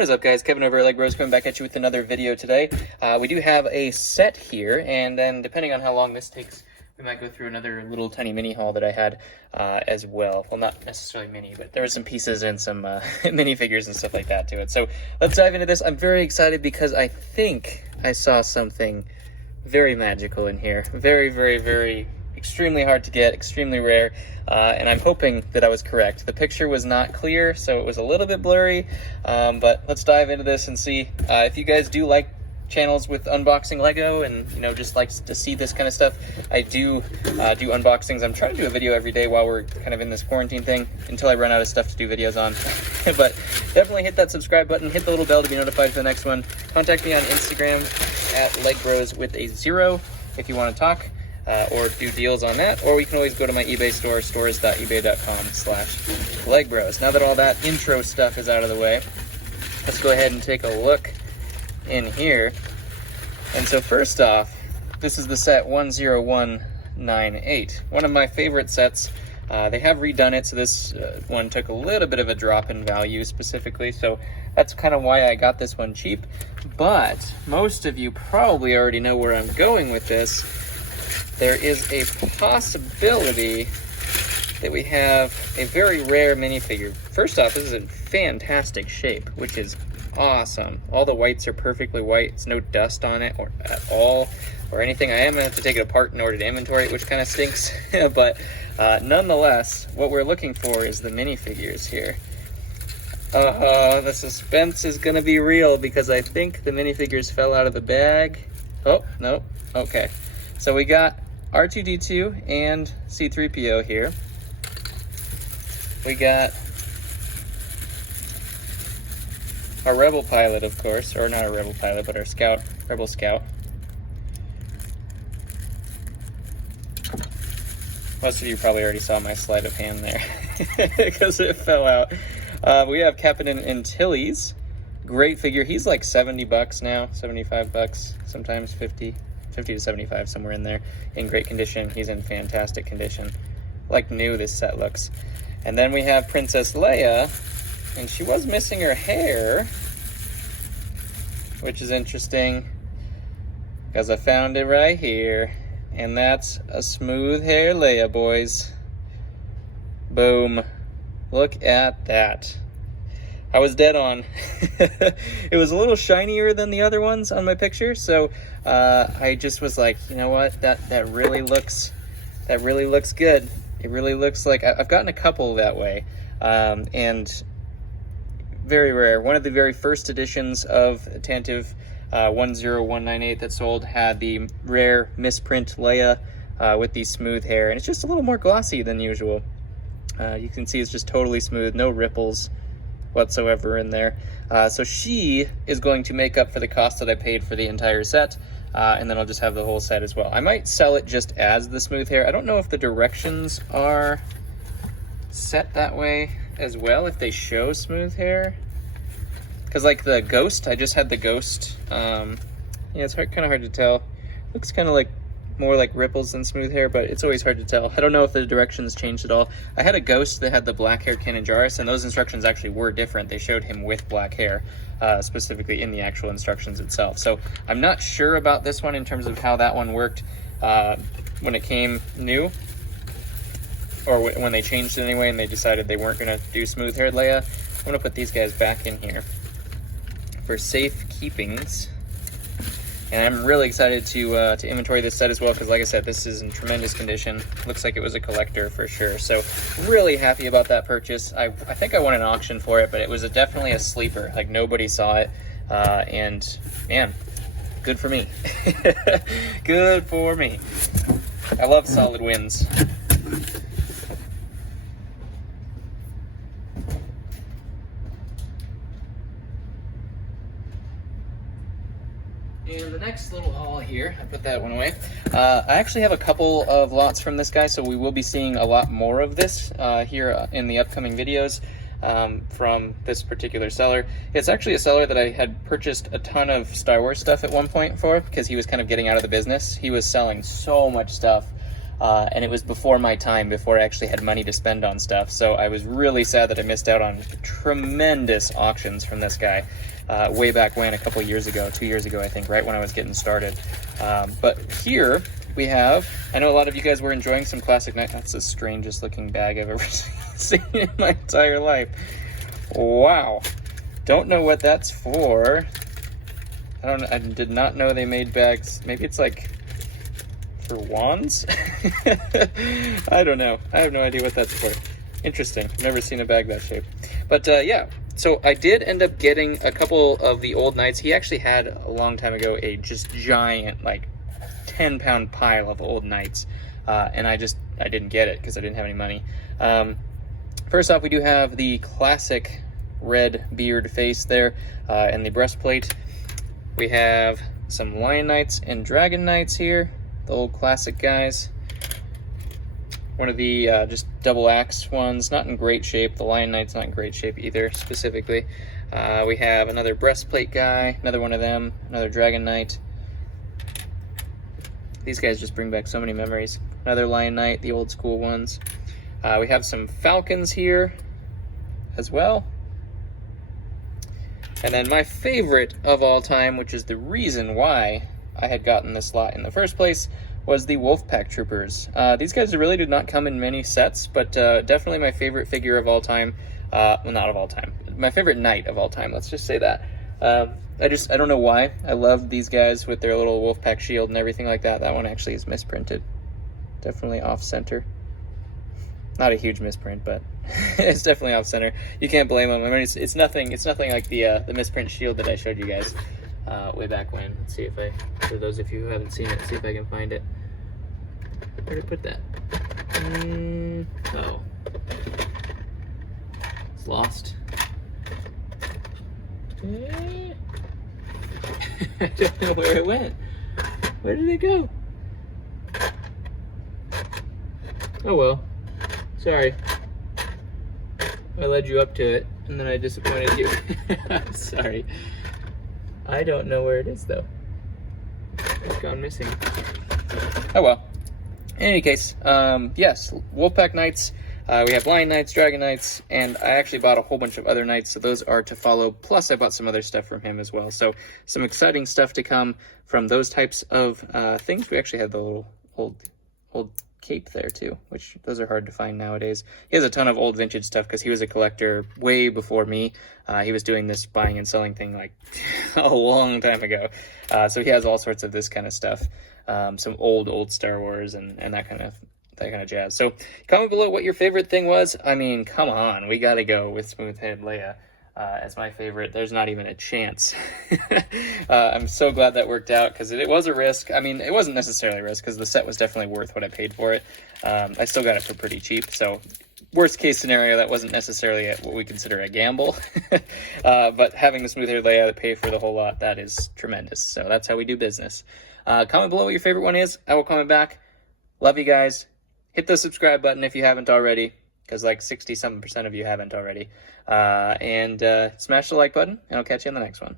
What is up, guys? Kevin over at LEGbrOs coming back at you with another video today. We do have a set here, and then depending on how long this takes, we might go through another little tiny mini haul that I had as well. Well, not necessarily mini, but there were some pieces and some minifigures and stuff like that to it. So let's dive into this. I'm very excited because I think I saw something very magical in here. Very extremely hard to get, extremely rare, and I'm hoping that I was correct. The picture was not clear, so it was a little bit blurry, but let's dive into this and see. If you guys do like channels with unboxing Lego and, you know, just like to see this kind of stuff, I do unboxings. I'm trying to do a video every day while we're kind of in this quarantine thing until I run out of stuff to do videos on. But definitely hit that subscribe button, hit the little bell to be notified for the next one. Contact me on Instagram at LEGbrOs with a 0 if you want to talk. Or do deals on that, or we can always go to my eBay store, stores.ebay.com/LEGbrOs. Now that all that intro stuff is out of the way, let's go ahead and take a look in here. And so first off, this is the set 10198, one of my favorite sets. They have redone it, so this one took a little bit of a drop in value specifically, so that's kind of why I got this one cheap. But most of you probably already know where I'm going with this. There is a possibility that we have a very rare minifigure. First off, this is in fantastic shape, which is awesome. All the whites are perfectly white. It's no dust on it or at all or anything. I am going to have to take it apart in order to inventory it, which kind of stinks. But nonetheless, what we're looking for is the minifigures here. The suspense is going to be real because I think the minifigures fell out of the bag. Oh, no. Okay. So we got R2-D2 and C-3PO here. We got our Rebel pilot, of course, or not a Rebel pilot, but our scout, Rebel Scout. Most of you probably already saw my sleight of hand there because it fell out. We have Captain Antilles. Great figure. He's like $70 now, $75, sometimes 50 to 75, somewhere in there, in great condition. He's in fantastic condition, like new this set looks. And then we have Princess Leia, and she was missing her hair, which is interesting because I found it right here, and that's a smooth hair Leia, boys. Boom. Look at that. I was dead on. It was a little shinier than the other ones on my picture, so I just was like, you know what, that really looks good. It really looks like I've gotten a couple that way, and very rare. One of the very first editions of Tantive 10198 that sold had the rare misprint Leia with the smooth hair, and it's just a little more glossy than usual. You can see it's just totally smooth, no ripples whatsoever in there. So she is going to make up for the cost that I paid for the entire set, and then I'll just have the whole set as well. I might sell it just as the smooth hair. I don't know if the directions are set that way as well, if they show smooth hair, because like the Ghost, I just had the Ghost. Yeah, it's kind of hard to tell. Looks kind of like more like ripples than smooth hair, but it's always hard to tell. I don't know if the directions changed at all. I had a Ghost that had the black hair Kanan Jarrus, and those instructions actually were different. They showed him with black hair, specifically in the actual instructions itself. So I'm not sure about this one in terms of how that one worked when it came new, or when they changed it anyway and they decided they weren't going to do smooth haired Leia. I'm going to put these guys back in here for safe keepings. And I'm really excited to inventory this set as well, because like I said, this is in tremendous condition. Looks like it was a collector for sure. So really happy about that purchase. I think I won an auction for it, but it was definitely a sleeper. Like nobody saw it. And man, good for me. Good for me. I love solid wins. And the next little haul here, I put that one away. I actually have a couple of lots from this guy, so we will be seeing a lot more of this here in the upcoming videos from this particular seller. It's actually a seller that I had purchased a ton of Star Wars stuff at one point for, because he was kind of getting out of the business. He was selling so much stuff and it was before my time, before I actually had money to spend on stuff. So I was really sad that I missed out on tremendous auctions from this guy way back when, a couple years ago, 2 years ago, I think, right when I was getting started. But here we have, I know a lot of you guys were enjoying some classic night. That's the strangest looking bag I've ever seen in my entire life. Wow. Don't know what that's for. I did not know they made bags. Maybe it's like for wands? I don't know. I have no idea what that's for. Interesting. I've never seen a bag that shape. But yeah, so I did end up getting a couple of the old knights. He actually had a long time ago a just giant, like 10-pound pile of old knights. And I didn't get it because I didn't have any money. First off, we do have the classic red beard face there and the breastplate. We have some Lion Knights and Dragon Knights here, the old classic guys. One of the just double axe ones, not in great shape. The Lion Knight's not in great shape either, specifically. We have another breastplate guy, another one of them, another Dragon Knight. These guys just bring back so many memories. Another Lion Knight, the old school ones. We have some Falcons here as well. And then my favorite of all time, which is the reason why I had gotten this lot in the first place, was the Wolfpack Troopers. These guys really did not come in many sets, but definitely my favorite figure of all time. Well, not of all time. My favorite knight of all time, let's just say that. I don't know why. I love these guys with their little Wolfpack shield and everything like that. That one actually is misprinted. Definitely off-center. Not a huge misprint, but it's definitely off center. You can't blame them. I mean, it's nothing like the misprint shield that I showed you guys way back when. Let's see if for those of you who haven't seen it, see if I can find it. Where did I put that? Oh, it's lost. I don't know where it went. Where did it go? Oh well. Sorry, I led you up to it, and then I disappointed you. I'm sorry. I don't know where it is, though. It's gone missing. Oh well. In any case, yes, Wolfpack Knights. We have Lion Knights, Dragon Knights, and I actually bought a whole bunch of other Knights, so those are to follow. Plus, I bought some other stuff from him as well. So, some exciting stuff to come from those types of things. We actually had the little old cape there too, which those are hard to find nowadays. He has a ton of old vintage stuff because he was a collector way before me. He was doing this buying and selling thing like a long time ago. So he has all sorts of this kind of stuff. Some old Star Wars and that kind of jazz. So comment below what your favorite thing was. I mean, come on, we gotta go with Smooth-Head Leia as my favorite. There's not even a chance. I'm so glad that worked out because it was a risk. I mean, it wasn't necessarily a risk because the set was definitely worth what I paid for it. I still got it for pretty cheap. So worst case scenario, that wasn't necessarily what we consider a gamble. But having the Smooth-Head Leia that pay for the whole lot, that is tremendous. So that's how we do business. Comment below what your favorite one is. I will comment back. Love you guys. Hit the subscribe button if you haven't already, because like 60-something% of you haven't already. And smash the like button, and I'll catch you on the next one.